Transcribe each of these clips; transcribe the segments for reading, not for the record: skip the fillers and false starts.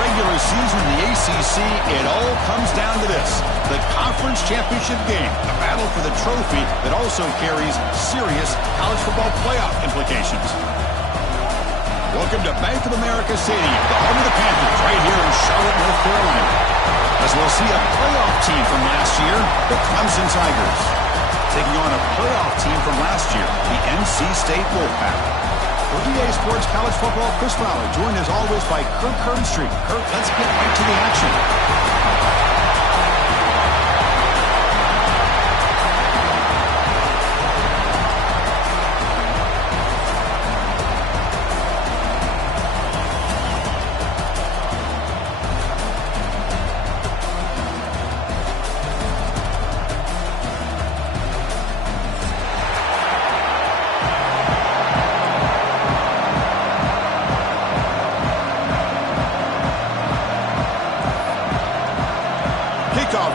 regular season in the ACC, it all comes down to this. The conference championship game, a battle for the trophy that also carries serious college football playoff implications. Welcome to Bank of America Stadium, the home of the Panthers, right here in Charlotte, North Carolina. As we'll see a playoff team from last year, the Clemson Tigers, taking on a playoff team from last year, the NC State Wolfpack. For EA Sports College Football, Chris Fowler, joined as always by Kirk Herbstreit. Kirk, let's get right to the action.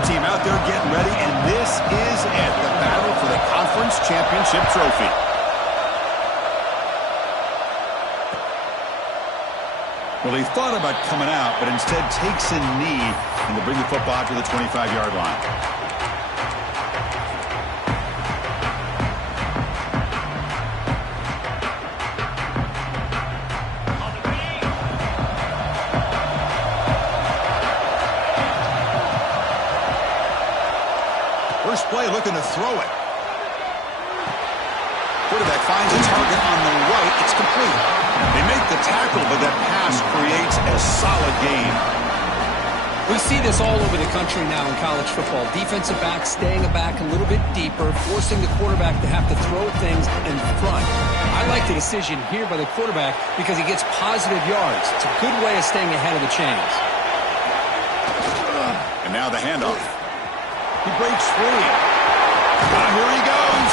Team out there getting ready, and this is it, the battle for the conference championship trophy. Well, he thought about coming out, but instead takes a knee and to bring the football to the 25-yard line. First play looking to throw it. Quarterback finds a target on the right. It's complete. They make the tackle, but that pass creates a solid gain. We see this all over the country now in college football. Defensive backs staying back a little bit deeper, forcing the quarterback to have to throw things in front. I like the decision here by the quarterback because he gets positive yards. It's a good way of staying ahead of the chains. And now the handoff. He breaks free. And here he goes.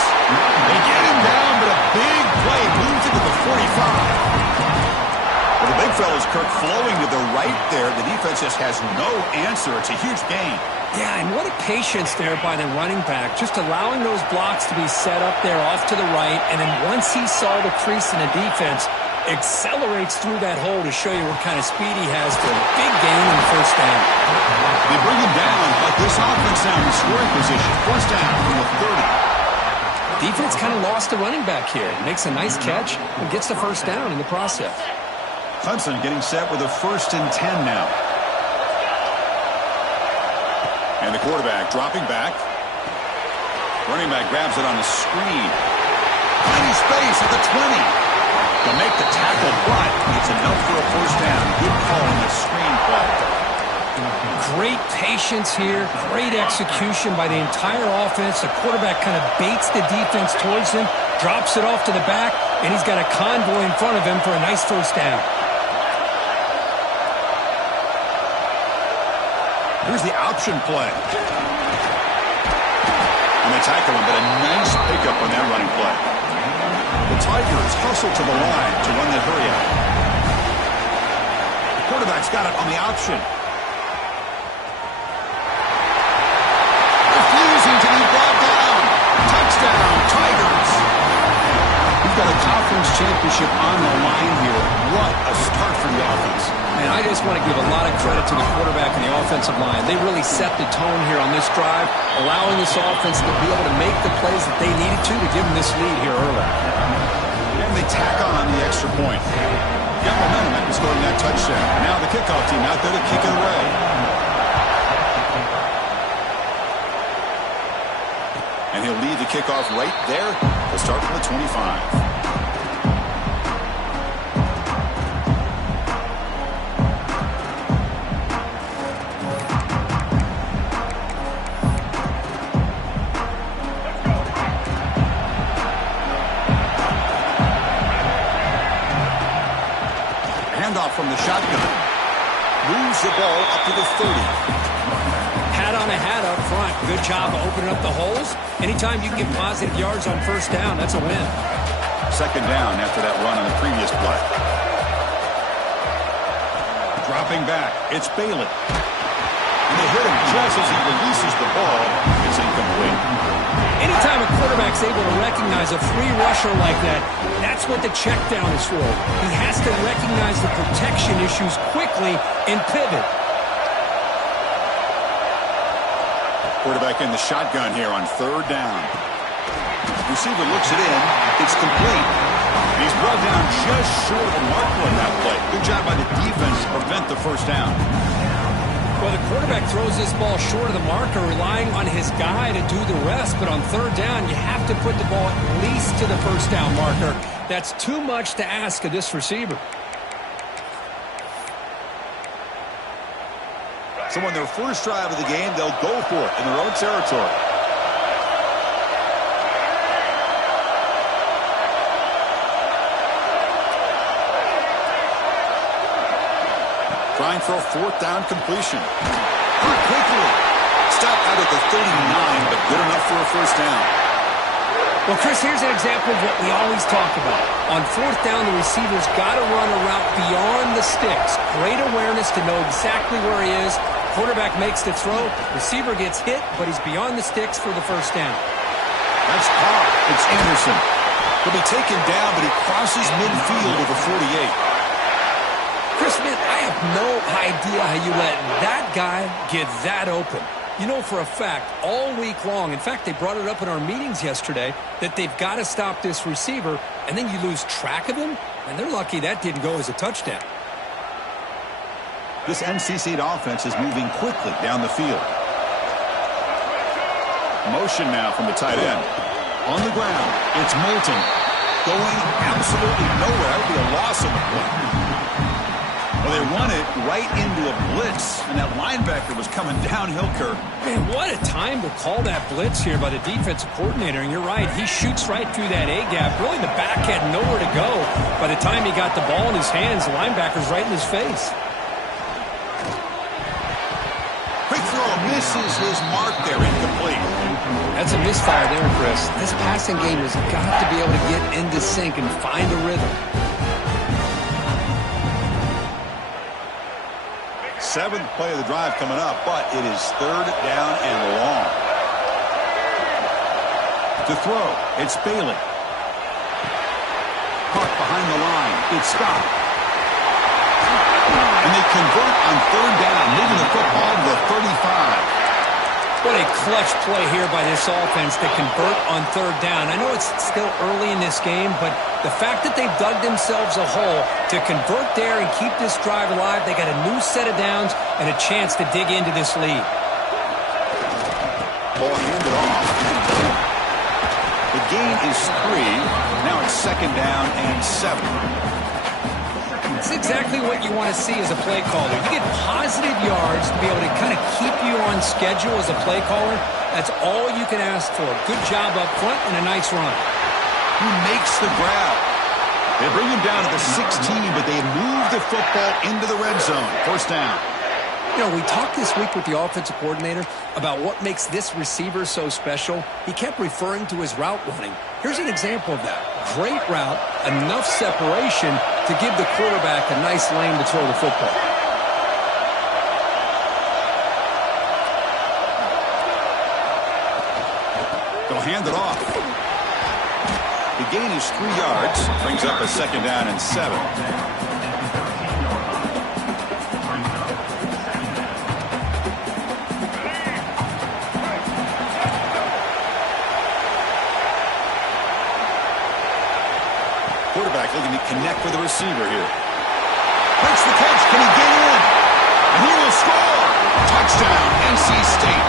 They get him down, but a big play moves into the 45. Well, the big fella's Kirk flowing to the right there. The defense just has no answer. It's a huge gain. Yeah, and what a patience there by the running back. Just allowing those blocks to be set up there off to the right. And then once he saw the crease in the defense, accelerates through that hole to show you what kind of speed he has for a big gain in the first down. They bring him down, but this offense now in scoring position. First down from the 30. Defense kind of lost the running back here. Makes a nice catch and gets the first down in the process. Clemson getting set with a 1st and 10 now. And the quarterback dropping back. Running back grabs it on the screen. Tiny space at the 20. They'll make the tackle, but it's enough for a first down. Good call on the screen play. Great patience here. Great execution by the entire offense. The quarterback kind of baits the defense towards him, drops it off to the back, and he's got a convoy in front of him for a nice first down. Here's the option play. And they tackle him, but a nice pickup on that running play. The Tigers hustle to the line to run that hurry out. The quarterback's got it on the option. Refusing to be brought down. Touchdown, Tigers. We've got a conference championship on the line here. What a start for the offense. Man, I just want to give a lot of credit to the quarterback and the offensive line. They really set the tone here on this drive, allowing this offense to be able to make the plays that they needed to give them this lead here early. And they tack on the extra point. Got momentum after scoring that touchdown. Now the kickoff team out there to kick it away. And he'll lead the kickoff right there to start from the 25. Handoff from the shotgun. Moves the ball up to the 30. Hat on a hat up front. Good job of opening up the holes. Anytime you can get positive yards on first down, that's a win. Second down after that run on the previous play. Dropping back. It's Bailey. And they hit him just as he releases the ball. It's incomplete. Anytime a quarterback quarterback's able to recognize a free rusher like that, that's what the check down is for. He has to recognize the protection issues quickly and pivot. Quarterback in the shotgun here on third down. Receiver looks it in. It's complete. He's brought down just short of the marker on that play. Good job by the defense to prevent the first down. Well, the quarterback throws this ball short of the marker, relying on his guy to do the rest. But on third down, you have to put the ball at least to the first down marker. That's too much to ask of this receiver. So on their first drive of the game, they'll go for it in their own territory. Trying for a fourth down completion. Quickly. Stopped out at the 39, but good enough for a first down. Well, Chris, here's an example of what we always talk about. On fourth down, the receiver's got to run a route beyond the sticks. Great awareness to know exactly where he is. Quarterback makes the throw. Receiver gets hit, but he's beyond the sticks for the first down. That's caught. It's Anderson. He'll be taken down, but he crosses midfield of the 48. Chris, man, I have no idea how you let that guy get that open. You know for a fact, all week long, in fact, they brought it up in our meetings yesterday, that they've got to stop this receiver, and then you lose track of him, and they're lucky that didn't go as a touchdown. This NC State offense is moving quickly down the field. Motion now from the tight end. On the ground, it's Moulton. Going absolutely nowhere. That would be a loss on the play. Well, they run it right into a blitz, and that linebacker was coming downhill, Kirk. Man, what a time to call that blitz here by the defensive coordinator. And you're right, he shoots right through that A-gap. Really, the back had nowhere to go. By the time he got the ball in his hands, the linebacker's right in his face. Quick throw misses his mark there, incomplete. That's a misfire there, Chris. This passing game has got to be able to get into sync and find a rhythm. Seventh play of the drive coming up, but it is third down and long. To throw, it's Bailey. Caught behind the line, it's Scott. And they convert on third down, moving the football to the 35. What a clutch play here by this offense to convert on third down. I know it's still early in this game, but the fact that they've dug themselves a hole to convert there and keep this drive alive, they got a new set of downs and a chance to dig into this lead. Ball handed off. The gain is 3. Now it's second down and 7. It's exactly what you want to see as a play caller. You get positive yards to be able to kind of keep you on schedule as a play caller. That's all you can ask for. Good job up front and a nice run. Who makes the grab? They bring him down to the 16, but they move the football into the red zone. First down. You know, we talked this week with the offensive coordinator about what makes this receiver so special. He kept referring to his route running. Here's an example of that. Great route, enough separation to give the quarterback a nice lane to throw the football. They'll hand it off. The gain is 3 yards. Brings up a second down and 7. Quarterback looking to connect with the receiver here. Makes the catch. Can he get in? And he will score. Touchdown, NC State.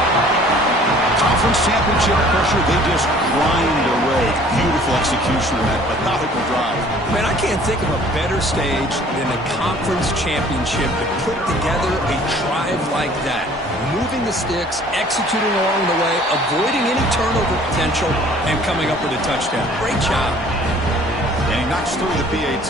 Conference championship pressure, they just grind away. Beautiful execution on that methodical drive. Man, I can't think of a better stage than the conference championship to put together a drive like that. Moving the sticks, executing along the way, avoiding any turnover potential, and coming up with a touchdown. Great job. And he knocks through the PAT.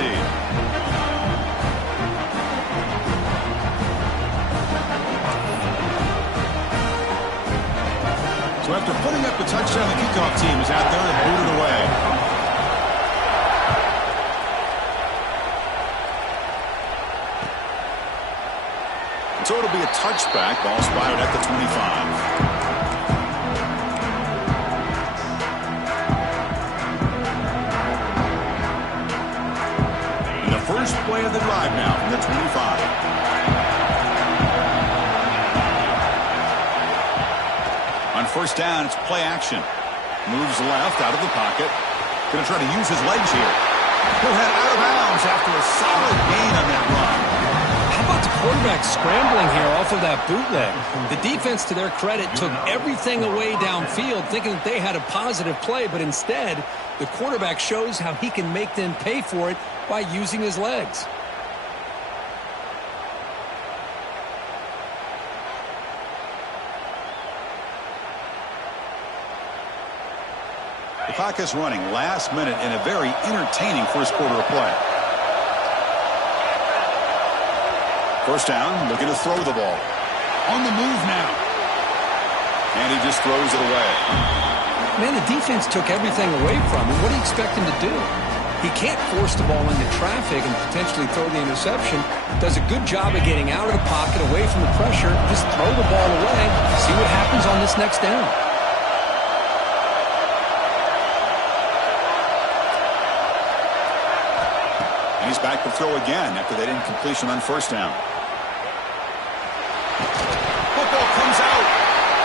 So after putting up the touchdown, the kickoff team is out there and booted away. So it'll be a touchback. Ball spotted at the 25. the drive now from the 25. On first down, it's play action. Moves left out of the pocket. Going to try to use his legs here. He'll head out of bounds after a solid gain on that run. How about the quarterback scrambling here off of that bootleg? The defense, to their credit, took everything away downfield thinking that they had a positive play, but instead, the quarterback shows how he can make them pay for it by using his legs. The clock is running last minute in a very entertaining first quarter of play. First down, looking to throw the ball. On the move now. And he just throws it away. Man, the defense took everything away from him. What do you expect him to do? He can't force the ball into traffic and potentially throw the interception. Does a good job of getting out of the pocket, away from the pressure. Just throw the ball away. See what happens on this next down. And he's back to throw again after that incompletion on first down. Football comes out.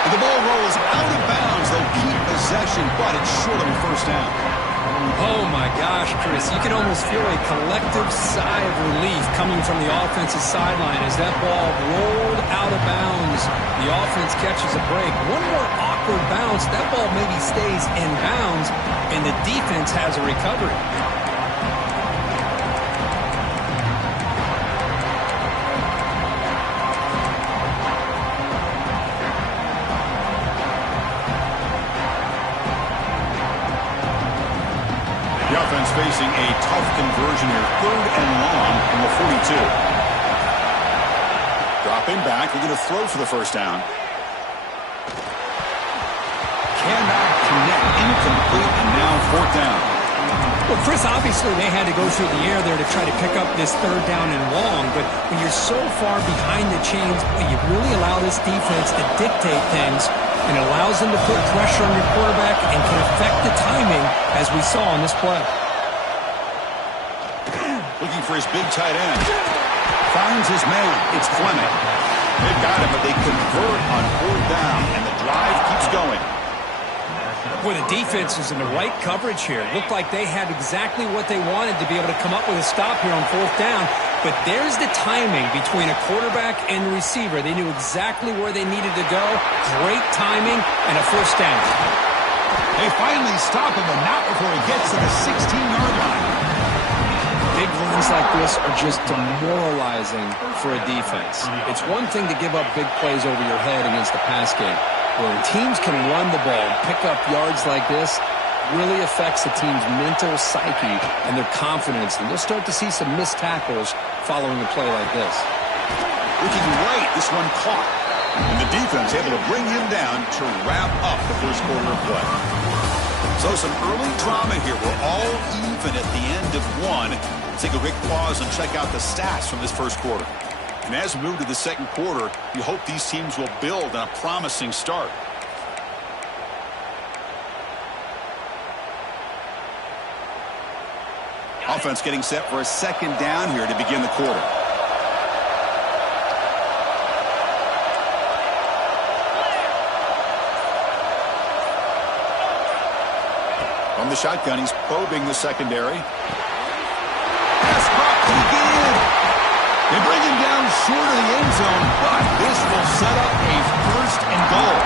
And the ball rolls out of bounds. They'll keep possession, but it's short of a first down. Oh, my gosh, Chris. You can almost feel a collective sigh of relief coming from the offensive sideline as that ball rolled out of bounds. The offense catches a break. One more awkward bounce. That ball maybe stays in bounds, and the defense has a recovery. The offense facing a tough conversion here. 3rd and long from the 42. Dropping back. They're going to throw for the first down. Cannot connect. Incomplete. And now 4th down. Well, Chris, obviously they had to go through the air there to try to pick up this 3rd down and long. But when you're so far behind the chains, you really allow this defense to dictate things. And it allows them to put pressure on your quarterback and can affect the timing, as we saw on this play. Looking for his big tight end. Finds his man. It's Fleming. They've got him, but they convert on 4th down, and the drive keeps going. Boy, the defense is in the right coverage here. Looked like they had exactly what they wanted to be able to come up with a stop here on 4th down. But there's the timing between a quarterback and the receiver. They knew exactly where they needed to go. Great timing and a first down. They finally stop him, but not before he gets to the 16-yard line. Big runs like this are just demoralizing for a defense. It's one thing to give up big plays over your head against the pass game. When teams can run the ball and pick up yards like this, really affects the team's mental psyche and their confidence. And you'll start to see some missed tackles following a play like this. Looking right, this one caught. And the defense able to bring him down to wrap up the first quarter of play. So some early drama here. We're all even at the end of one. Let's take a quick pause and check out the stats from this first quarter. And as we move to the second quarter, you hope these teams will build on a promising start. Offense getting set for a second down here to begin the quarter. From the shotgun, he's probing the secondary. Pass dropped again. They bring him down short of the end zone, but this will set up a 1st and goal.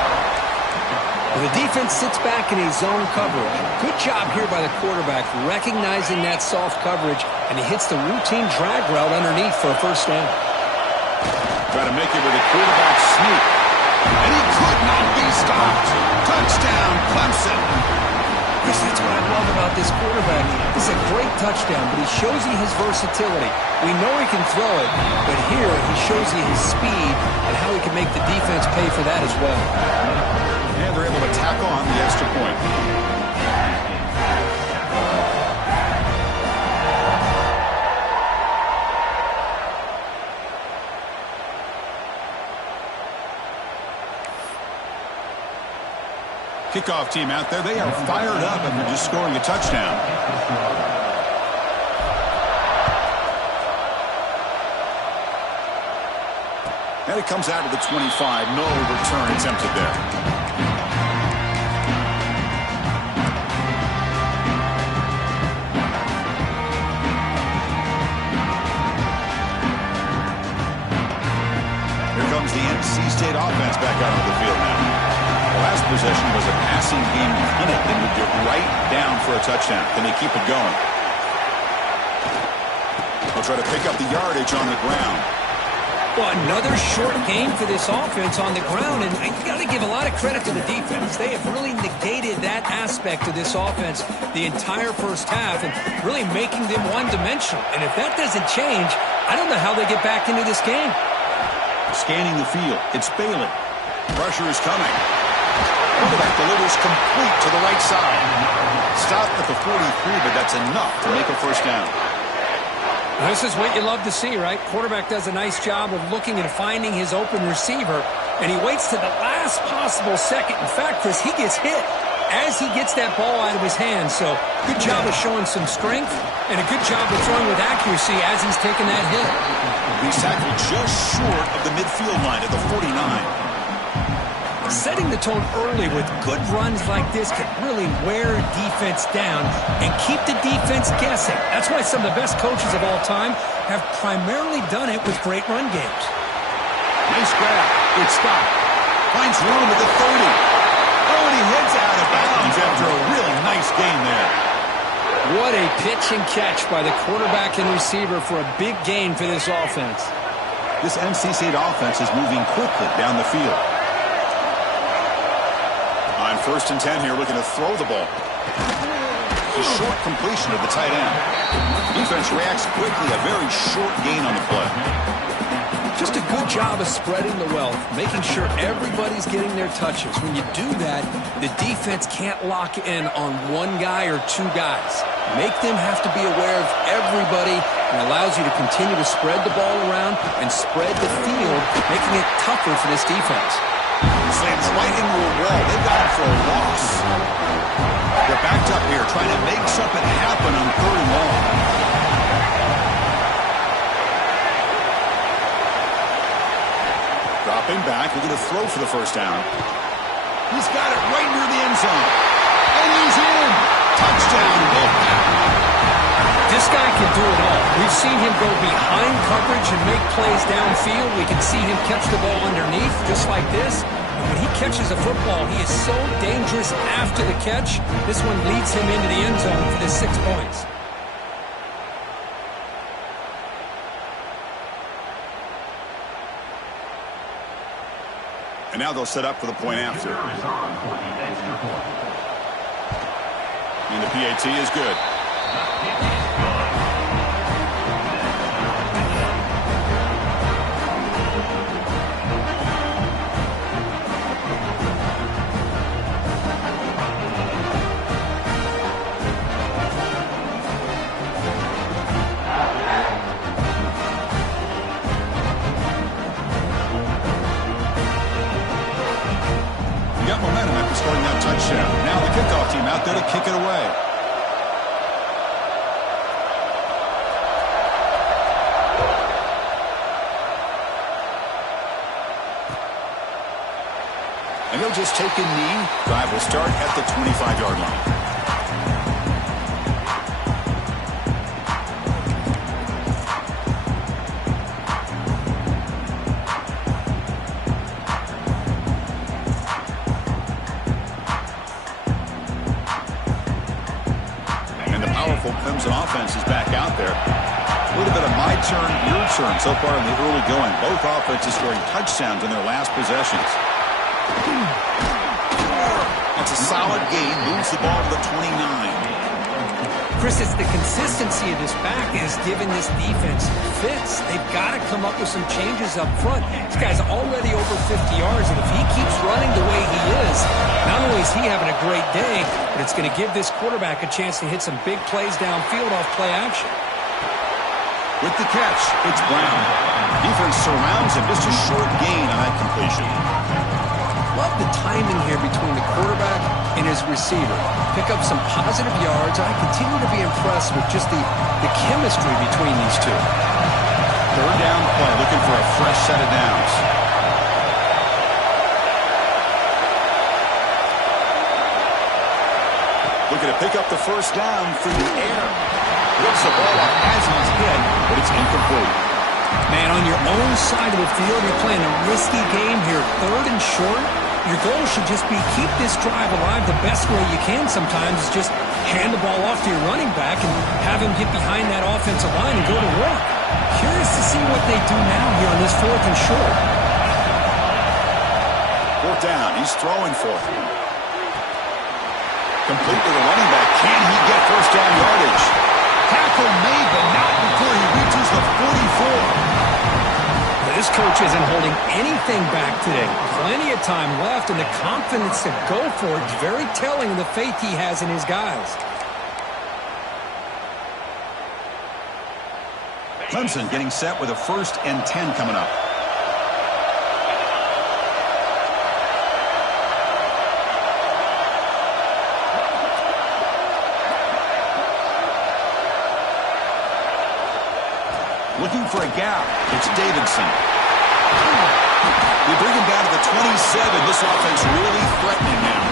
The defense sits back in a zone coverage. Good job here by the quarterback recognizing that soft coverage, and he hits the routine drag route underneath for a first down. Try to make it with a quarterback sneak. And he could not be stopped. Touchdown, Clemson. Chris, that's what I love about this quarterback. This is a great touchdown, but he shows you his versatility. We know he can throw it, but here he shows you his speed and how he can make the defense pay for that as well. And they're able to tack on the extra point. Kickoff team out there, they are fired up after just scoring a touchdown. And it comes out to the 25. No return attempted there. Here comes the NC State offense back out onto the field now. The last possession was a passing game clinic. They moved it right down for a touchdown. Can they keep it going? They'll try to pick up the yardage on the ground. Well, another short game for this offense on the ground, and you got to give a lot of credit to the defense. They have really negated that aspect of this offense the entire first half and really making them one-dimensional. And if that doesn't change, I don't know how they get back into this game. Scanning the field, it's Bailey. Pressure is coming. Quarterback delivers complete to the right side. Stopped at the 43, but that's enough to make a first down. This is what you love to see, right? Quarterback does a nice job of looking and finding his open receiver, and he waits to the last possible second. In fact, as he gets hit, as he gets that ball out of his hands. So good job of showing some strength and a good job of throwing with accuracy as he's taking that hit. He's tackled just short of the midfield line at the 49. Setting the tone early with good runs like this can really wear a defense down and keep the defense guessing. That's why some of the best coaches of all time have primarily done it with great run games. Nice grab. Good stop. Finds room at the 30. Oh, and he heads out of bounds after a really nice gain there. What a pitch and catch by the quarterback and receiver for a big gain for this offense. This NC State offense is moving quickly down the field. On 1st and 10 here, looking to throw the ball. A short completion of the tight end. Defense reacts quickly, a very short gain on the play. Just a good job of spreading the wealth, making sure everybody's getting their touches. When you do that, the defense can't lock in on one guy or two guys. Make them have to be aware of everybody and allows you to continue to spread the ball around and spread the field, making it tougher for this defense. Slams right into a wall. They've got him for a loss. They're backed up here trying to make something happen on 3rd and long. Dropping back, looking to throw for the first down. He's got it right near the end zone. And he's in. Touchdown, Wolfpack. This guy can do it all. We've seen him go behind coverage and make plays downfield. We can see him catch the ball underneath, just like this. And when he catches a football, he is so dangerous after the catch. This one leads him into the end zone for the 6 points. And now they'll set up for the point after. And the PAT is good. Got momentum after scoring that touchdown. Now the kickoff team out there to kick it away. And they'll just take a knee. Drive will start at the 25-yard line. Clemson offense is back out there. A little bit of my turn, your turn so far in the early going. Both offenses scoring touchdowns in their last possessions. That's a solid gain. Moves the ball to the 29. Chris, it's the consistency of this back is giving this defense fits. They've got to come up with some changes up front. This guy's already over 50 yards, and if he keeps running the way he is, not only is he having a great day, but it's going to give this quarterback a chance to hit some big plays downfield off play action. With the catch, it's Brown. Defense surrounds him. Just a short gain on that completion. Love the timing here between the quarterback and his receiver. Pick up some positive yards. I continue to be impressed with just the chemistry between these two. 3rd down play, looking for a fresh set of downs. Looking to pick up the first down through the air. Rips the ball off as he's hit, but it's incomplete. Man, on your own side of the field, you're playing a risky game here. 3rd and short. Your goal should just be keep this drive alive the best way you can sometimes is just hand the ball off to your running back and have him get behind that offensive line and go to work. Curious to see what they do now here on this 4th and short. 4th down. He's throwing for it. Complete to the running back. Can he get first down yardage? Tackle made, but not before he reaches the 44. This coach isn't holding anything back today. Plenty of time left, and the confidence to go for it is very telling of the faith he has in his guys. Clemson getting set with a 1st and 10 coming up. Looking for a gap. It's Davidson. We bring him down to the 27. This offense really threatening now.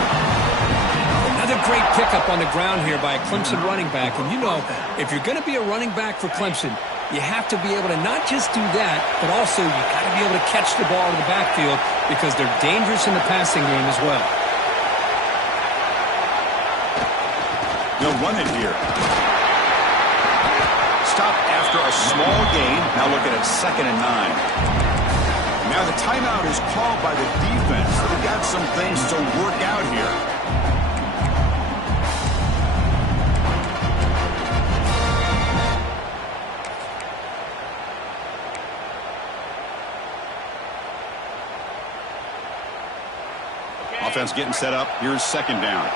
Another great pickup on the ground here by a Clemson running back. And you know, if you're going to be a running back for Clemson, you have to be able to not just do that, but also you got to be able to catch the ball in the backfield because they're dangerous in the passing game as well. They'll run it here. Stop after a small gain. Now looking at 2nd and 9. Now the timeout is called by the defense. They've got some things to work out here. Offense getting set up. Here's 2nd down.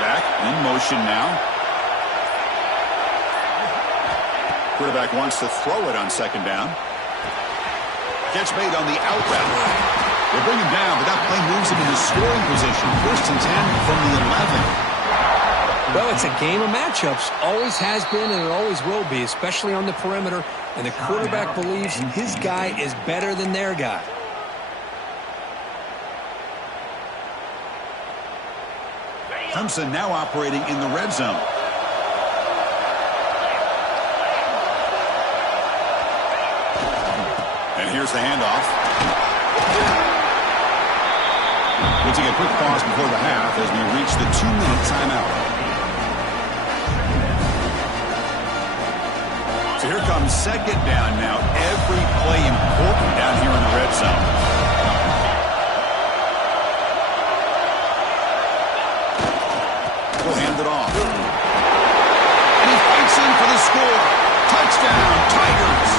Back in motion now. Quarterback wants to throw it on 2nd down. Catch made on the out route. They bring him down, but that play moves him into scoring position. 1st and 10 from the 11. Well, it's a game of matchups. Always has been and it always will be, especially on the perimeter. And the quarterback believes his guy is better than their guy. Clemson now operating in the red zone. And here's the handoff. We'll take a quick pause before the half as we reach the 2-minute timeout. So here comes 2nd down now. Every play important down here in the red zone. Will hand it off. And he fights in for the score. Touchdown, Tigers.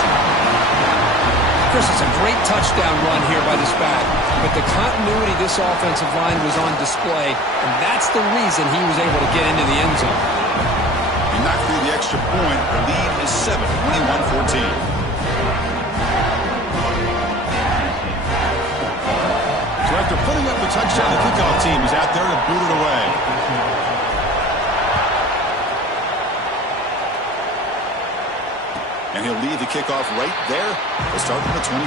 Chris, it's a great touchdown run here by this back. But the continuity of this offensive line was on display, and that's the reason he was able to get into the end zone. He knocked through the extra point. The lead is 7, 21-14. So after putting up the touchdown, the kickoff team is out there to boot it away. And he'll lead the kickoff right there. We'll start from the 25.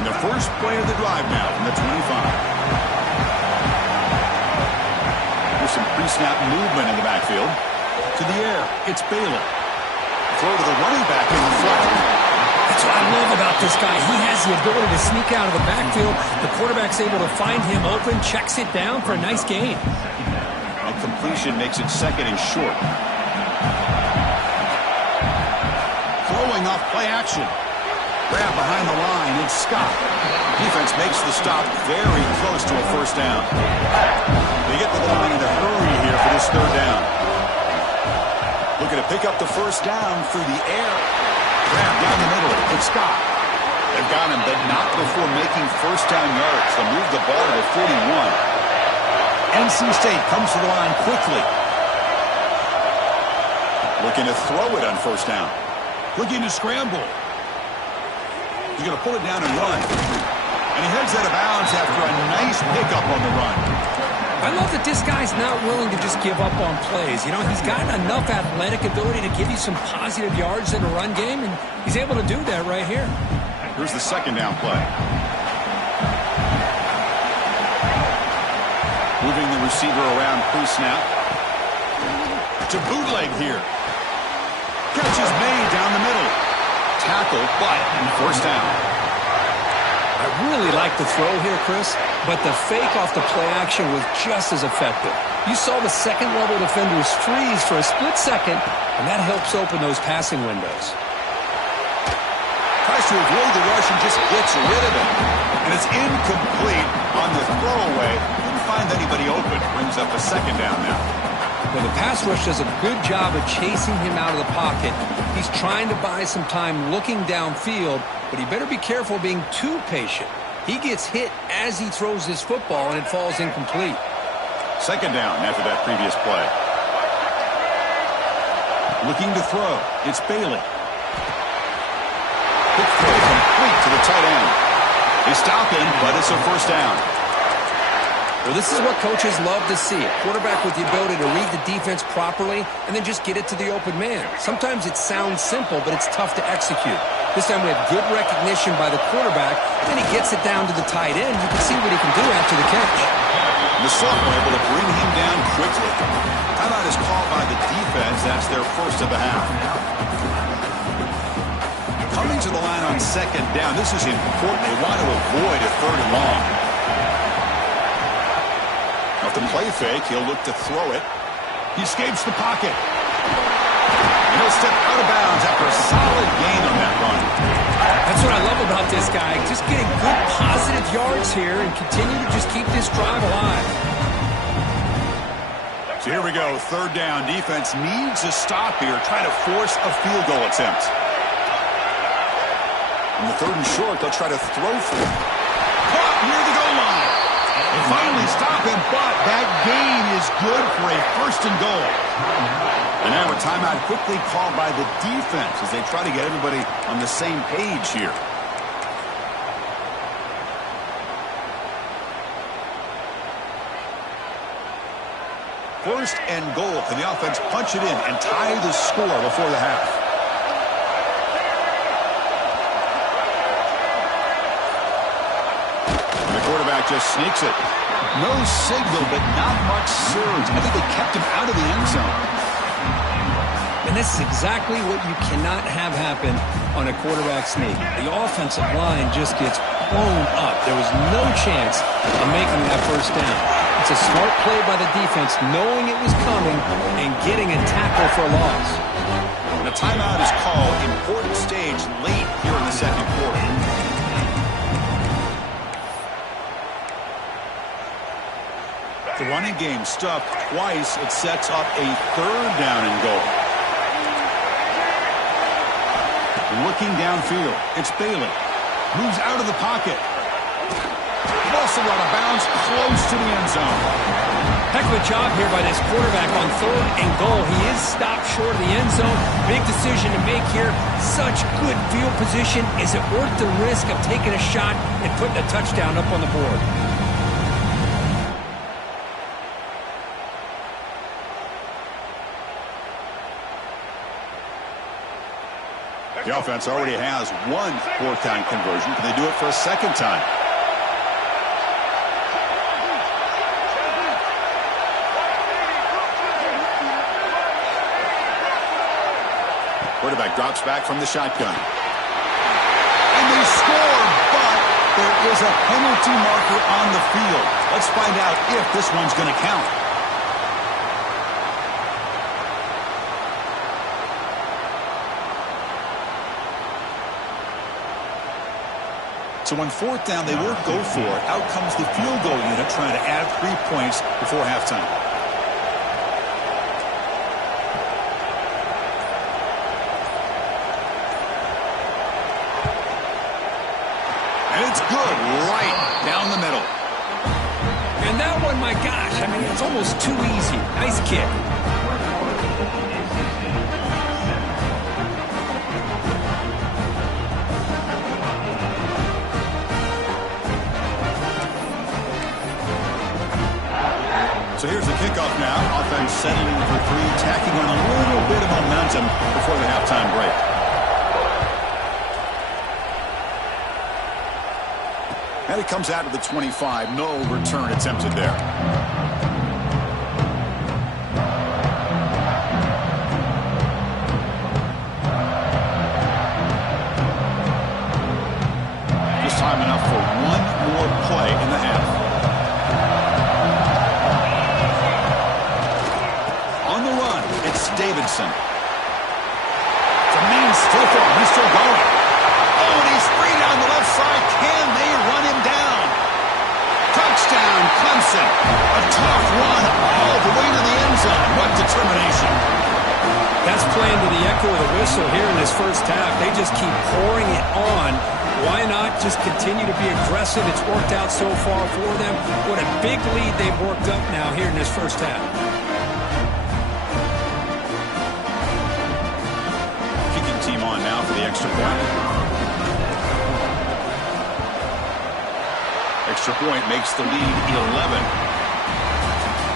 And the first play of the drive now from the 25. There's some pre-snap movement in the backfield. To the air, it's Baylor. Throw to the running back in the flat. That's what I love about this guy. He has the ability to sneak out of the backfield. The quarterback's able to find him open, checks it down for a nice gain. Completion makes it 2nd and short. Throwing off play action. Grab behind the line. It's Scott. Defense makes the stop very close to a 1st down. They get to the line in a hurry here for this 3rd down. Looking to pick up the 1st down through the air. Grab down the middle. It's Scott. They've got him, but not before making 1st down yards. They'll move the ball to the 41. NC State comes to the line quickly. Looking to throw it on 1st down. Looking to scramble. He's going to pull it down and run. And he heads out of bounds after a nice pickup on the run. I love that this guy's not willing to just give up on plays. You know, he's got enough athletic ability to give you some positive yards in a run game, and he's able to do that right here. Here's the second down play. Moving the receiver around pre-snap. To bootleg here. Catch is made down the middle. Tackle, but first down. I really like the throw here, Chris, but the fake off the play action was just as effective. You saw the second-level defenders freeze for a split second, and that helps open those passing windows. Tries to avoid the rush and just gets rid of it. And it's incomplete on the throwaway. Couldn't find anybody open. Brings up a second down now. Well, the pass rush does a good job of chasing him out of the pocket. He's trying to buy some time looking downfield, but he better be careful being too patient. He gets hit as he throws his football, and it falls incomplete. Second down after that previous play. Looking to throw. It's Bailey. Quick throw complete to the tight end. They stop him, but it's a first down. Well, this is what coaches love to see. A quarterback with the ability to read the defense properly and then just get it to the open man. Sometimes it sounds simple, but it's tough to execute. This time we have good recognition by the quarterback, and he gets it down to the tight end. You can see what he can do after the catch. The sophomore able to bring him down quickly. Timeout is called by the defense. That's their first of the half. Coming to the line on second down. This is important. They want to avoid a third and long. Off the play fake, he'll look to throw it. He escapes the pocket. And he'll step out of bounds after a solid gain on that run. That's what I love about this guy. Just getting good positive yards here and continue to just keep this drive alive. So here we go. Third down. Defense needs a stop here. Trying to force a field goal attempt. On the third and short, they'll try to throw for it. Caught near the goal line. They finally stop him, but that gain is good for a first and goal. And now a timeout quickly called by the defense as they try to get everybody on the same page here. First and goal. Can the offense punch it in and tie the score before the half? And the quarterback just sneaks it. No signal, but not much surge. I think they kept him out of the end zone. And this is exactly what you cannot have happen on a quarterback sneak. The offensive line just gets blown up. There was no chance of making that first down. It's a smart play by the defense, knowing it was coming and getting a tackle for a loss. And a timeout is called. Important stage late here in the second quarter. The running game stuck twice. It sets up a third down and goal. Looking downfield. It's Bailey. Moves out of the pocket. Also out of bounds, close to the end zone. Heck of a job here by this quarterback on third and goal. He is stopped short of the end zone. Big decision to make here. Such good field position. Is it worth the risk of taking a shot and putting a touchdown up on the board? The offense already has one fourth-down conversion. Can they do it for a second time? Quarterback drops back from the shotgun. And they score, but there is a penalty marker on the field. Let's find out if this one's going to count. So on fourth down, they won't go for it. Out comes the field goal unit trying to add 3 points before halftime. And it's good right down the middle. And that one, my gosh, I mean, it's almost too easy. Nice kick. So here's the kickoff now. Offense settling for three, tacking on a little bit of momentum before the halftime break. And it comes out to the 25. No return attempted there. Just time enough for one more play in the half. On the run, it's Davidson. It's a mean stiff arm. He's still going. Oh, and he's free down the left side. Can they run him down? Touchdown, Clemson. A tough run all the way to the end zone. What determination. That's playing to the echo of the whistle here in this first half. They just keep pouring it on. Why not just continue to be aggressive? It's worked out so far for them. What a big lead they've worked up now here in this first half. Kicking team on now for the extra point. Extra point makes the lead 11.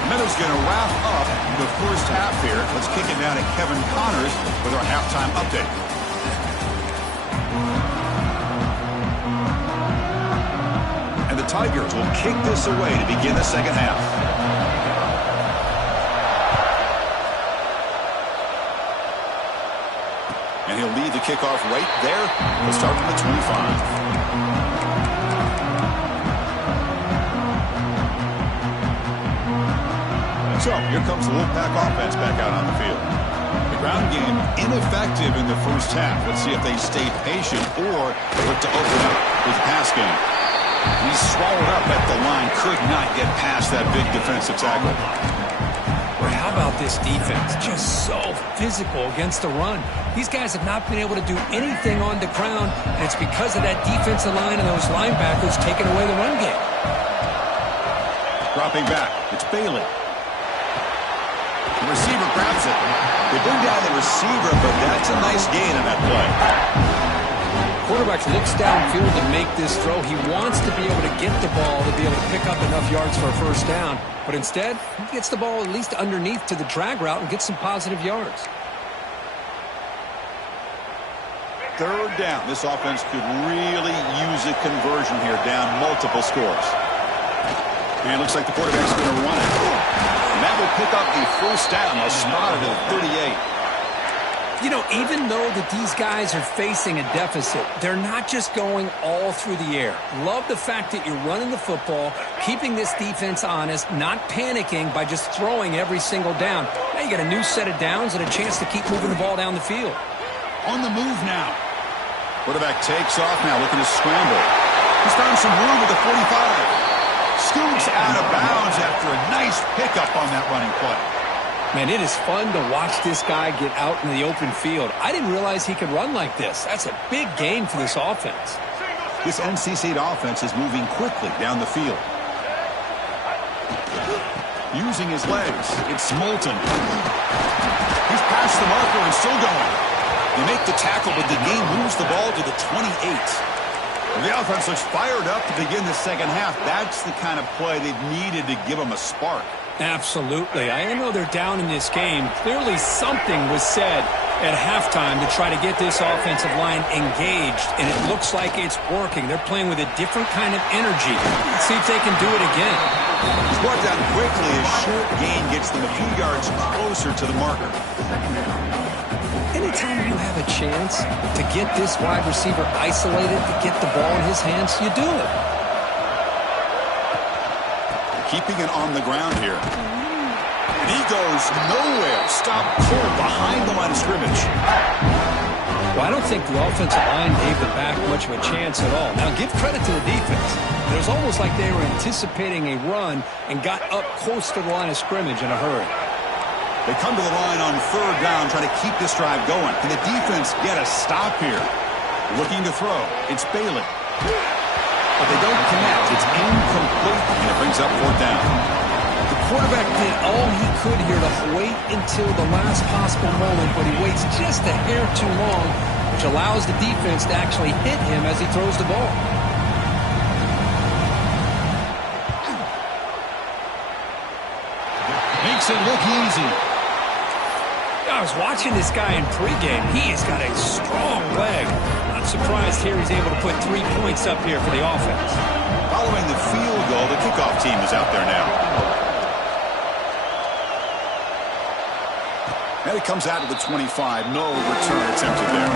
Meadows going to wrap up the first half here. Let's kick it down to Kevin Connors with our halftime update. And the Tigers will kick this away to begin the second half. And he'll lead the kickoff right there. We'll start from the 25. So here comes the Wolfpack offense back out on the field. The ground game ineffective in the first half. Let's see if they stay patient or look to open up with the pass game. He's swallowed up at the line. Could not get past that big defensive tackle. Well, how about this defense? Just so physical against the run. These guys have not been able to do anything on the ground, and it's because of that defensive line and those linebackers taking away the run game. Dropping back. It's Bailey. The receiver grabs it. They bring down the receiver, but that's a nice gain on that play. Quarterback looks downfield to make this throw. He wants to be able to get the ball to be able to pick up enough yards for a first down. But instead, he gets the ball at least underneath to the drag route and gets some positive yards. Third down. This offense could really use a conversion here, down multiple scores. And it looks like the quarterback's going to run it. And that will pick up the first down. They'll spot it at 38. You know, even though that these guys are facing a deficit, they're not just going all through the air. Love the fact that you're running the football, keeping this defense honest, not panicking by just throwing every single down. Now you got a new set of downs and a chance to keep moving the ball down the field. On the move now. Quarterback takes off now, looking to scramble. He's found some room at the 45. Scoots out of bounds after a nice pickup on that running play. Man, it is fun to watch this guy get out in the open field. I didn't realize he could run like this. That's a big gain for this offense. This NC State offense is moving quickly down the field. Using his legs, it's Moulton. He's past the marker and still going. They make the tackle, but the game moves the ball to the 28. The offense looks fired up to begin the second half. That's the kind of play they've needed to give them a spark. Absolutely. I know they're down in this game. Clearly something was said at halftime to try to get this offensive line engaged, and it looks like it's working. They're playing with a different kind of energy. Let's see if they can do it again. He's brought down quickly. A short gain gets them a few yards closer to the marker. Anytime you have a chance to get this wide receiver isolated, to get the ball in his hands, you do it. Keeping it on the ground here. And he goes nowhere. Stop cold behind the line of scrimmage. Well, I don't think the offensive line gave the back much of a chance at all. Now, give credit to the defense. It was almost like they were anticipating a run and got up close to the line of scrimmage in a hurry. They come to the line on third down, trying to keep this drive going. Can the defense get a stop here? Looking to throw. It's Bailey. But they don't connect. It's incomplete, and it brings up fourth down. The quarterback did all he could here to wait until the last possible moment, but he waits just a hair too long, which allows the defense to actually hit him as he throws the ball. Makes it look easy. I was watching this guy in pregame. He has got a strong leg. Not Surprised here he's able to put 3 points up here for the offense. Following the field goal, the kickoff team is out there now. And it comes out to the 25. No return attempted there.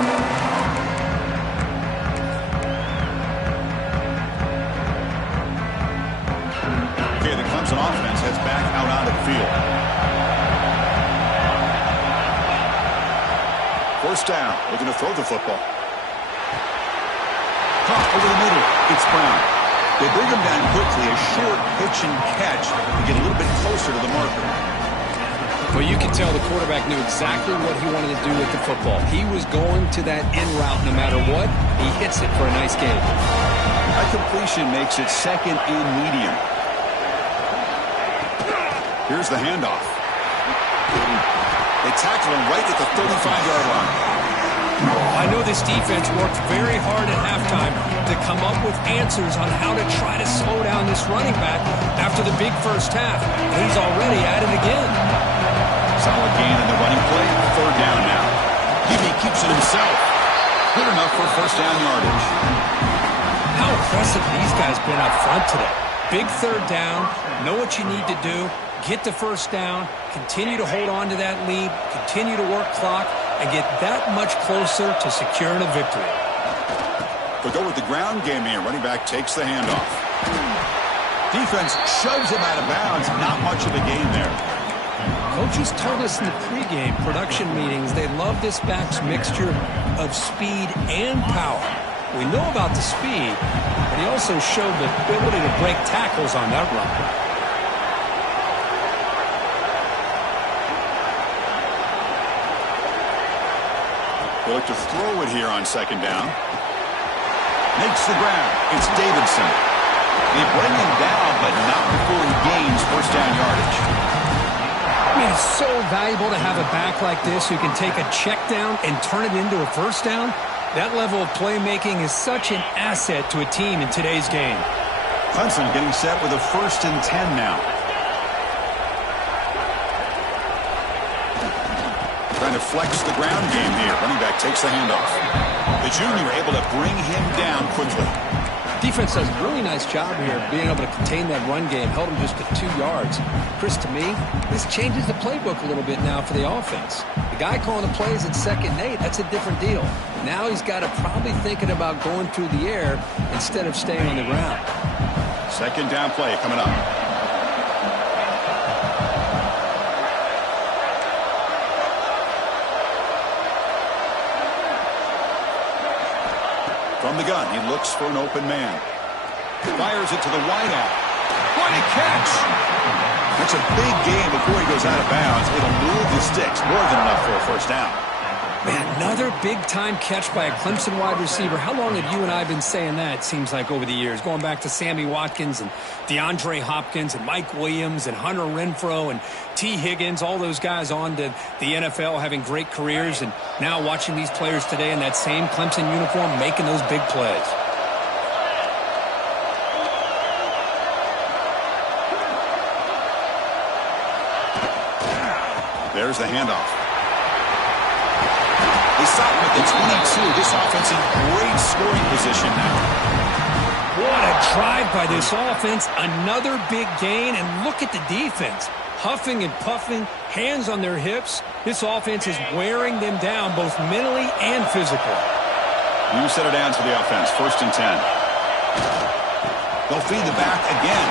Okay, the Clemson offense heads back out onto the field. First down, looking to throw the football. Caught over the middle. It's Brown. They bring him down quickly. A short pitch and catch to get a little bit closer to the marker. Well, you can tell the quarterback knew exactly what he wanted to do with the football. He was going to that in route no matter what. He hits it for a nice gain. That completion makes it second and medium. Here's the handoff. They tackle him right at the 35-yard line. I know this defense worked very hard at halftime to come up with answers on how to try to slow down this running back after the big first half. He's already at it again. Solid gain in the running play. Third down now. He keeps it himself. Good enough for first down yardage. How impressive these guys been up front today. Big third down. Know what you need to do. Get the first down. Continue to hold on to that lead. Continue to work clock. And get that much closer to securing a victory. They'll go with the ground game here. Running back takes the handoff. Defense shoves him out of bounds. Not much of a gain there. Coaches told us in the pregame production meetings they love this back's mixture of speed and power. We know about the speed, but he also showed the ability to break tackles on that run. They look to throw it here on second down. Makes the ground. It's Davidson. They bring him down, but not before he gains first down yardage. I mean, it's so valuable to have a back like this who can take a check down and turn it into a first down. That level of playmaking is such an asset to a team in today's game. Clemson getting set with a 1st and 10 now. Trying to flex the ground game here. Running back takes the handoff. The junior able to bring him down quickly. Defense does a really nice job here being able to contain that run game. Held him just to 2 yards. Chris, to me, this changes the playbook a little bit now for the offense. The guy calling the plays at 2nd and 8, that's a different deal. Now he's got to probably thinking about going through the air instead of staying on the ground. Second down play coming up. From the gun, he looks for an open man. Fires it to the wideout. What a catch! It's a big game before he goes out of bounds. It'll move the sticks, more than enough for a first down. Man, another big-time catch by a Clemson wide receiver. How long have you and I been saying that, it seems like, over the years? Going back to Sammy Watkins and DeAndre Hopkins and Mike Williams and Hunter Renfrow and T. Higgins, all those guys on to the NFL having great careers, and now watching these players today in that same Clemson uniform making those big plays. There's the handoff. They stop him at the 22. This offense in great scoring position now. What a drive by this offense. Another big gain, and look at the defense. Huffing and puffing, hands on their hips. This offense is wearing them down both mentally and physically. You set it down to the offense. 1st and 10. They'll feed the back again.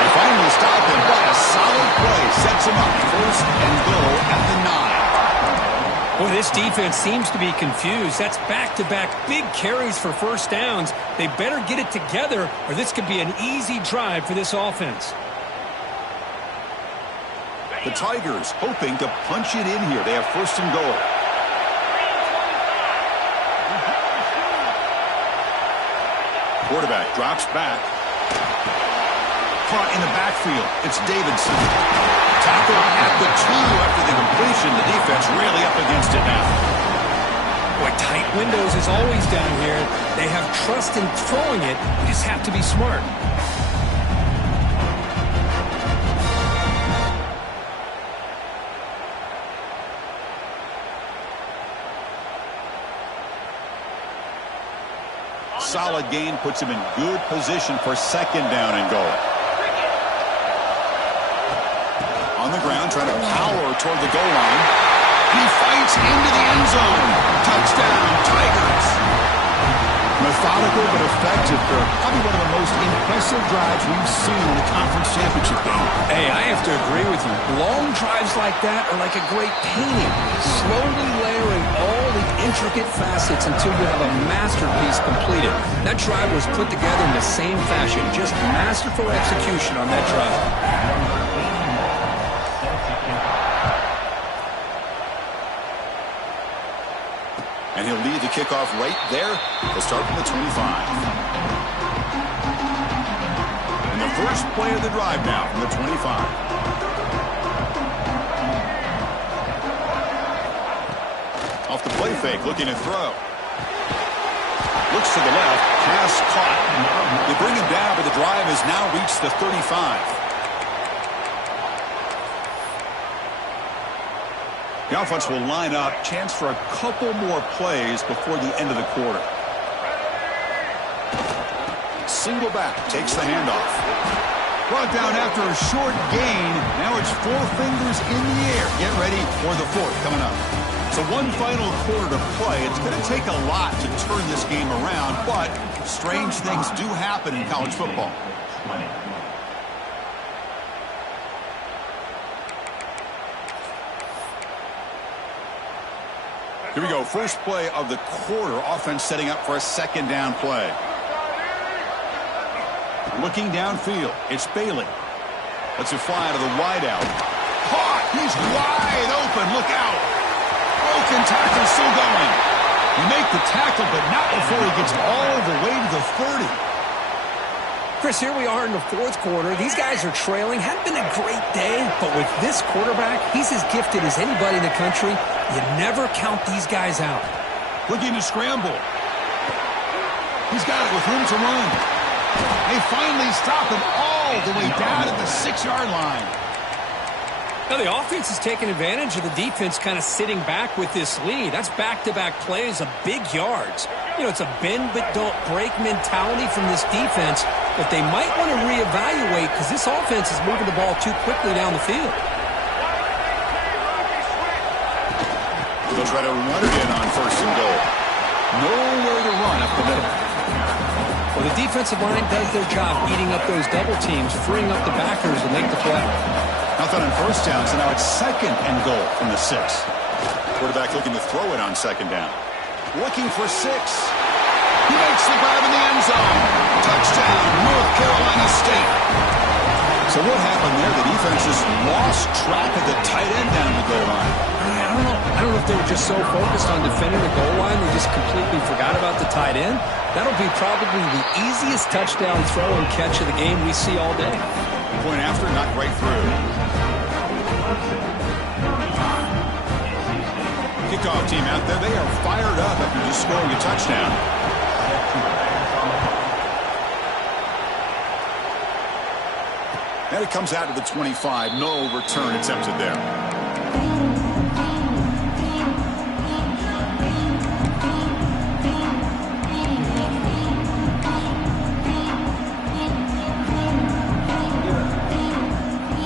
They finally stop him. What a solid play. Sets him up 1st and goal at the 9. Boy, this defense seems to be confused. That's back-to-back big carries for first downs. They better get it together, or this could be an easy drive for this offense. The Tigers hoping to punch it in here. They have 1st and goal. Quarterback drops back. Caught in the backfield. It's Davidson. Tackle at the 2 after the completion. The defense really up against it now. Boy, tight windows is always down here. They have trust in throwing it. You just have to be smart. Solid gain puts him in good position for second down and goal. On the ground, trying to power toward the goal line. He fights into the end zone. Touchdown, Tigers. Methodical but effective for probably one of the most impressive drives we've seen in the conference championship game. Hey, I have to agree with you. Long drives like that are like a great painting. Slowly layering all the intricate facets until you have a masterpiece completed. That drive was put together in the same fashion. Just masterful execution on that drive. And he'll lead the kickoff right there. He'll start from the 25. And the first play of the drive now from the 25. Off the play fake, looking to throw. Looks to the left, pass caught. They bring him down, but the drive has now reached the 35. The offense will line up. Chance for a couple more plays before the end of the quarter. Single back. Takes the handoff. Brought down after a short gain. Now it's 4 fingers in the air. Get ready for the 4th coming up. So one final quarter to play. It's going to take a lot to turn this game around, but strange things do happen in college football. Here we go. First play of the quarter. Offense setting up for a second down play. Looking downfield. It's Bailey. Lets it fly out of the wideout. Caught. He's wide open. Look out. Broken tackle still going. You make the tackle, but not before he gets all the way to the 30. Chris, here we are in the 4th quarter. These guys are trailing. Hadn't been a great day, but with this quarterback, he's as gifted as anybody in the country. You never count these guys out. Looking to scramble. He's got it with room to run. They finally stop him all the way down at the 6-yard line. Now the offense is taking advantage of the defense kind of sitting back with this lead. That's back-to-back plays of big yards. You know, it's a bend but don't break mentality from this defense that they might want to reevaluate because this offense is moving the ball too quickly down the field. They'll try to run it in on 1st and goal. Nowhere to run up the middle. Well, the defensive line does their job eating up those double teams, freeing up the backers to make the play. Nothing on 1st down, so now it's 2nd and goal from the 6. Quarterback looking to throw it on 2nd down. Looking for 6. He makes the grab in the end zone. Touchdown, North Carolina State. So what happened there? The defense just lost track of the tight end down the goal line. I don't know if they were just so focused on defending the goal line they just completely forgot about the tight end. That'll be probably the easiest touchdown throw and catch of the game we see all day. Point after, not right through. Kickoff team out there, they are fired up after just scoring a touchdown. And it comes out to the 25. No return attempted there.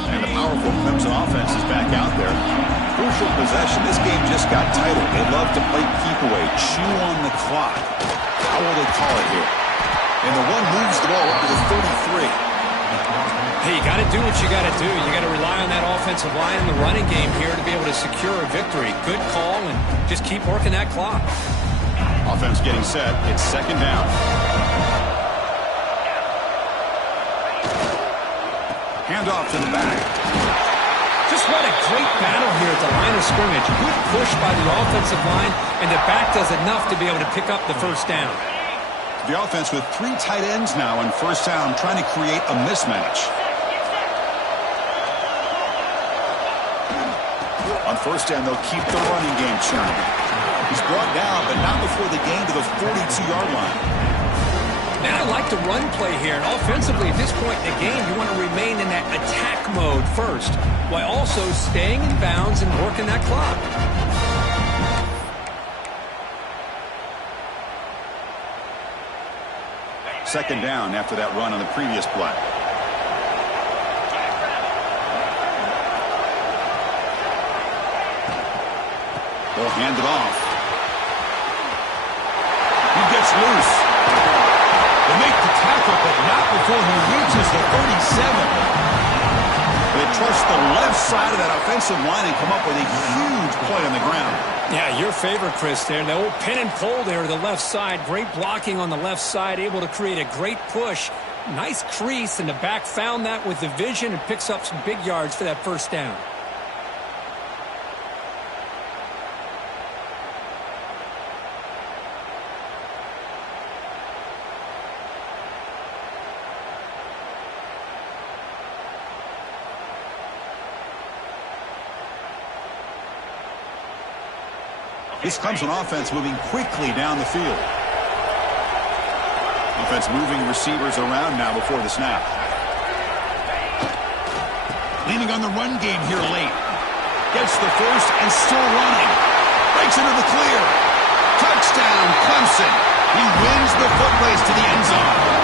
And the powerful Clemson offense is back out there. Crucial possession. This game just got tighter. They love to play keep away, chew on the clock. How will they call it here? And the one moves the ball up to the 33. Hey, you got to do what you got to do. You got to rely on that offensive line and the running game here to be able to secure a victory. Good call, and just keep working that clock. Offense getting set. It's 2nd down. Handoff to the back. Just what a great battle here at the line of scrimmage. Good push by the offensive line, and the back does enough to be able to pick up the 1st down. The offense with 3 tight ends now on 1st down, trying to create a mismatch. On 1st down, they'll keep the running game churning. He's brought down, but not before the gain to the 42-yard line. Man, I like the run play here. And offensively, at this point in the game, you want to remain in that attack mode first, while also staying in bounds and working that clock. Second down after that run on the previous play. They'll hand it off. He gets loose. They make the tackle, but not before he reaches the 37. They trust the left side of that offensive line and come up with a huge play on the ground. Yeah, your favorite, Chris, there. The old pin and pull there to the left side. Great blocking on the left side, able to create a great push. Nice crease, and the back found that with the vision and picks up some big yards for that first down. This Clemson offense moving quickly down the field. Offense moving receivers around now before the snap. Leaning on the run game here late. Gets the first and still running. Breaks into the clear. Touchdown, Clemson. He wins the foot race to the end zone.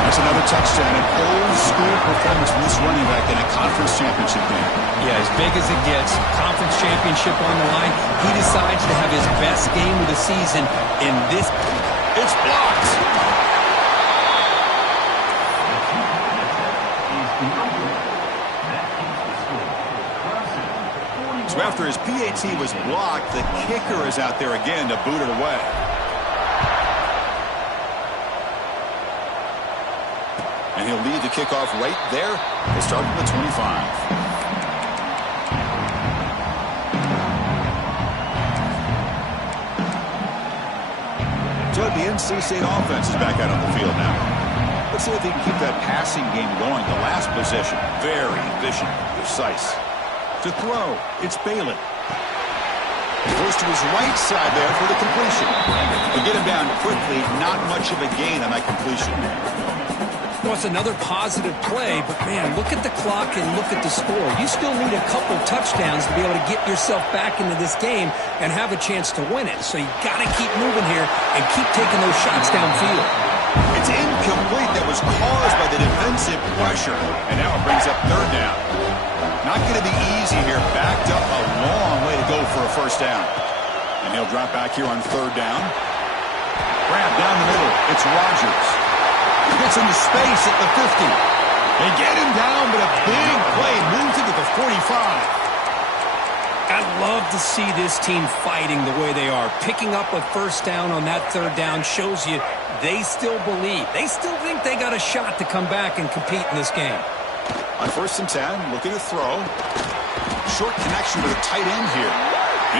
That's another touchdown, an old-school performance from this running back in a conference championship game. Yeah, as big as it gets, conference championship on the line. He decides to have his best game of the season in this. It's blocked. So after his PAT was blocked, the kicker is out there again to boot it away. And he'll lead the kickoff right there. They start at the 25. So the NC State offense is back out on the field now. Let's see if they can keep that passing game going. The last possession, very efficient, precise. To throw, it's Bailey. He goes to his right side there for the completion. They get him down quickly, not much of a gain on that completion. Well, it's another positive play, but, man, look at the clock and look at the score. You still need a couple touchdowns to be able to get yourself back into this game and have a chance to win it. So you got to keep moving here and keep taking those shots downfield. It's incomplete. That was caused by the defensive pressure. And now it brings up third down. Not going to be easy here. Backed up a long way to go for a first down. And he'll drop back here on third down. Grab down the middle. It's Rodgers. Gets into space at the 50. They get him down, but a big play moves into the 45. I love to see this team fighting the way they are. Picking up a first down on that third down shows you they still believe. They still think they got a shot to come back and compete in this game. On 1st and 10, looking to throw. Short connection with a tight end here.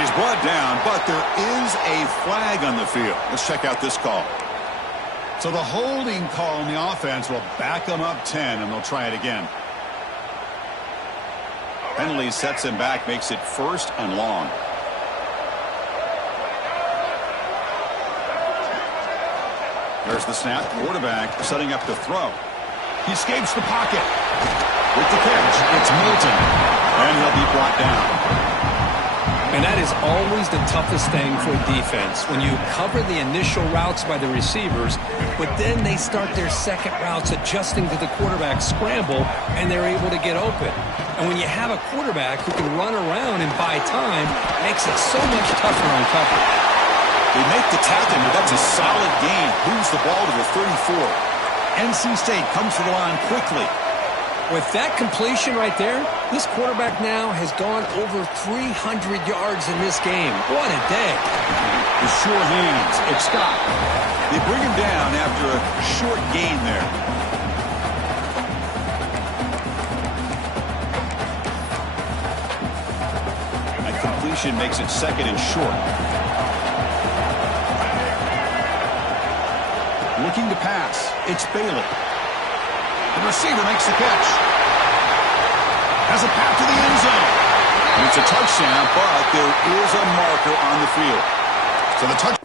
He's brought down, but there is a flag on the field. Let's check out this call. So the holding call on the offense will back them up 10, and they'll try it again. Penalty sets him back, makes it 1st and long. There's the snap. Quarterback setting up to throw. He escapes the pocket. With the catch, it's Milton. And he'll be brought down. And that is always the toughest thing for defense, when you cover the initial routes by the receivers, but then they start their second routes adjusting to the quarterback scramble, and they're able to get open. And when you have a quarterback who can run around and buy time, it makes it so much tougher on coverage. They make the tackle, but that's a solid gain. Moves the ball to the 34. NC State comes to the line quickly. With that completion right there, this quarterback now has gone over 300 yards in this game. What a day. The sure hands. It's Scott. They bring him down after a short gain there. That completion makes it 2nd and short. Looking to pass. It's Bailey. The receiver makes the catch. Has a path to the end zone. And it's a touchdown, but there is a marker on the field. So the touchdown.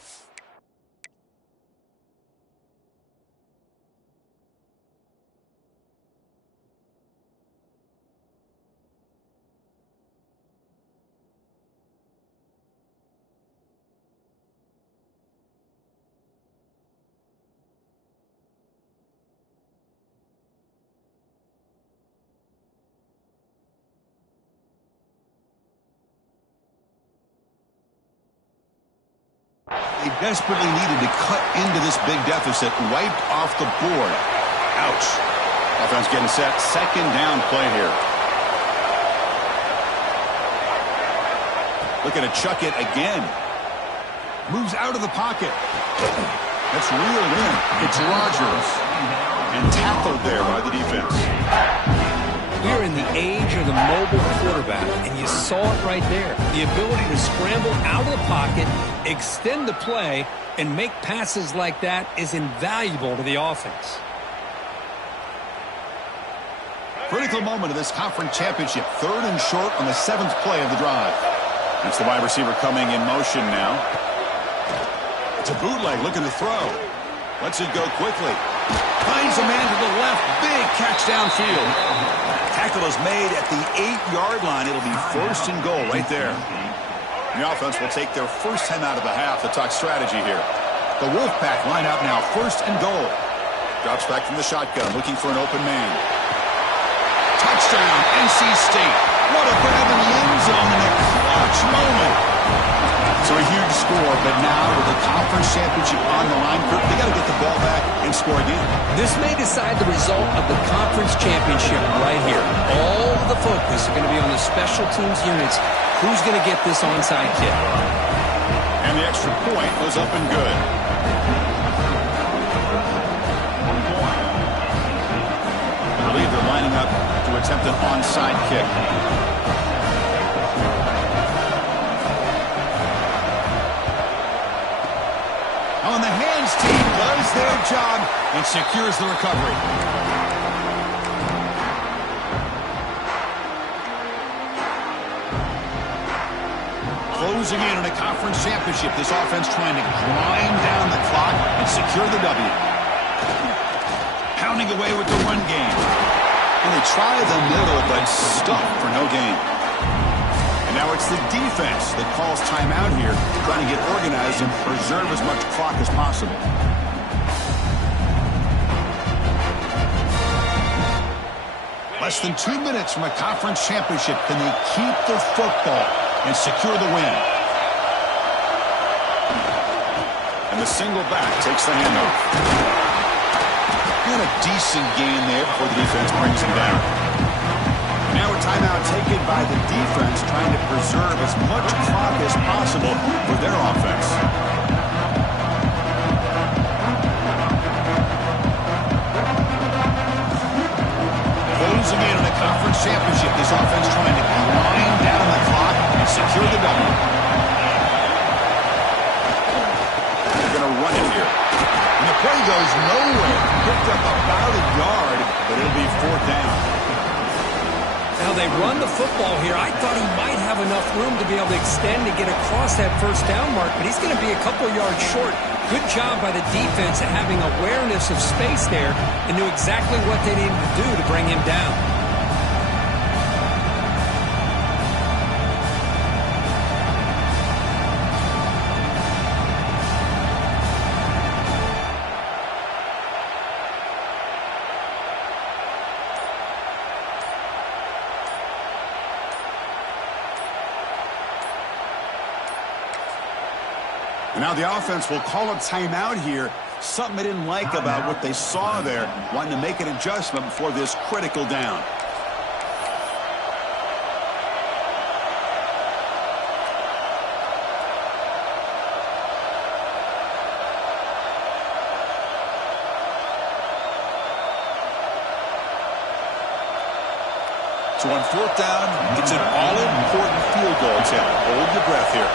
desperately needed to cut into this big deficit, wiped off the board. Ouch. Offense getting set. Second down play here. Looking to chuck it again. Moves out of the pocket. That's reeled in. It's Rodgers. And tackled there by the defense. We're in the age of the mobile quarterback, and you saw it right there. The ability to scramble out of the pocket, extend the play, and make passes like that is invaluable to the offense. Critical moment of this conference championship. 3rd and short on the 7th play of the drive. That's the wide receiver coming in motion now. It's a bootleg looking to throw. Lets it go quickly. Finds a man to the left. Big catch downfield. Tackle is made at the 8-yard line. It'll be 1st and goal right there. The offense will take their first time out of the half to talk strategy here. The Wolfpack line up now. 1st and goal. Drops back from the shotgun, looking for an open man. Touchdown, NC State. What a grab in the end zone in a clutch moment. So a huge score, but now with the conference championship on the line, they got to get the ball back and score again. This may decide the result of the conference championship right here. All of the focus is going to be on the special teams units. Who's going to get this onside kick? And the extra point was up and good. I believe they're lining up to attempt an onside kick. On the hands, team does their job and secures the recovery. Closing in on a conference championship, this offense trying to grind down the clock and secure the W. Pounding away with the run game. And they try the middle, but stuck for no gain. Now it's the defense that calls timeout here, trying to get organized and preserve as much clock as possible. Less than 2 minutes from a conference championship. Can they keep the football and secure the win? And the single back takes the handoff. Got a decent gain there before the defense brings him down. Now a timeout taken by the defense, trying to preserve as much clock as possible for their offense. Closing in on a conference championship, this offense trying to grind down the clock and secure the W. They're going to run it here. And the play goes nowhere. Picked up about a yard, but it'll be 4th down. Now they run the football here. I thought he might have enough room to be able to extend and get across that 1st down mark, but he's going to be a couple yards short. Good job by the defense at having awareness of space there and knew exactly what they needed to do to bring him down. Now the offense will call a timeout here. Something they didn't like about what they saw there. Wanting to make an adjustment before this critical down. So on 4th down, it's an all-important field goal attempt. Hold your breath here.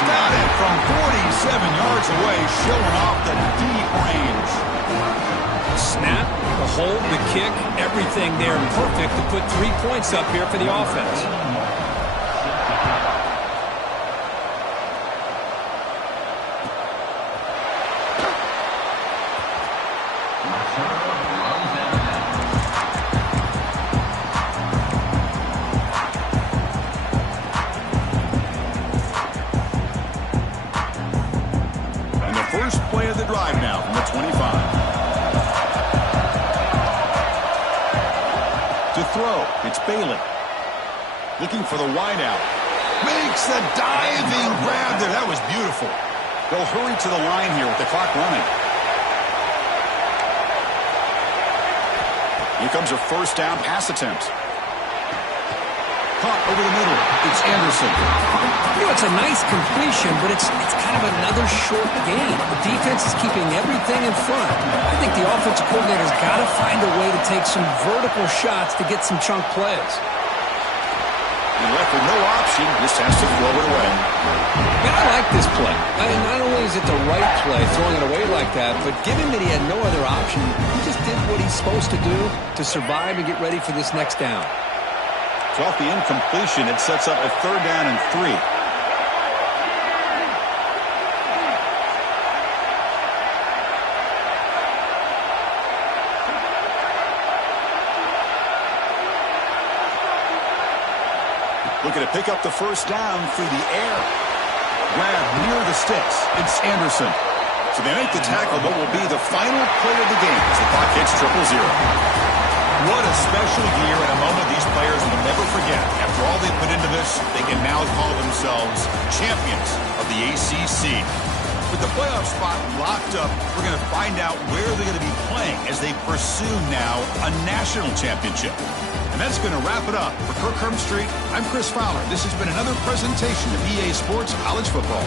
Got it from 47 yards away, showing off the deep range. Snap, the hold, the kick, everything there perfect to put 3 points up here for the offense. Bailey. Looking for the wide out. Makes the diving grab there. That was beautiful. They'll hurry to the line here with the clock running. Here comes a first down pass attempt. Caught over the middle. It's Anderson. You know, it's a nice completion, but it's kind of another short game. The defense is keeping everything in front. I think the offensive coordinator's got to find a way to take some vertical shots to get some chunk plays. And left with no option, just has to throw it away. Man, I like this play. I mean, not only is it the right play, throwing it away like that, but given that he had no other option, he just did what he's supposed to do to survive and get ready for this next down. So off the incompletion, it sets up a 3rd down and 3. Looking to pick up the first down through the air. Grab near the sticks. It's Anderson. So they make the tackle, but will be the final play of the game as the clock hits 0-0. What a special year and a moment these players will never forget. After all they put into this, they can now call themselves champions of the ACC. With the playoff spot locked up, we're going to find out where they're going to be playing as they pursue now a national championship. And that's going to wrap it up. For Kirk Street, I'm Chris Fowler. This has been another presentation of EA Sports College Football.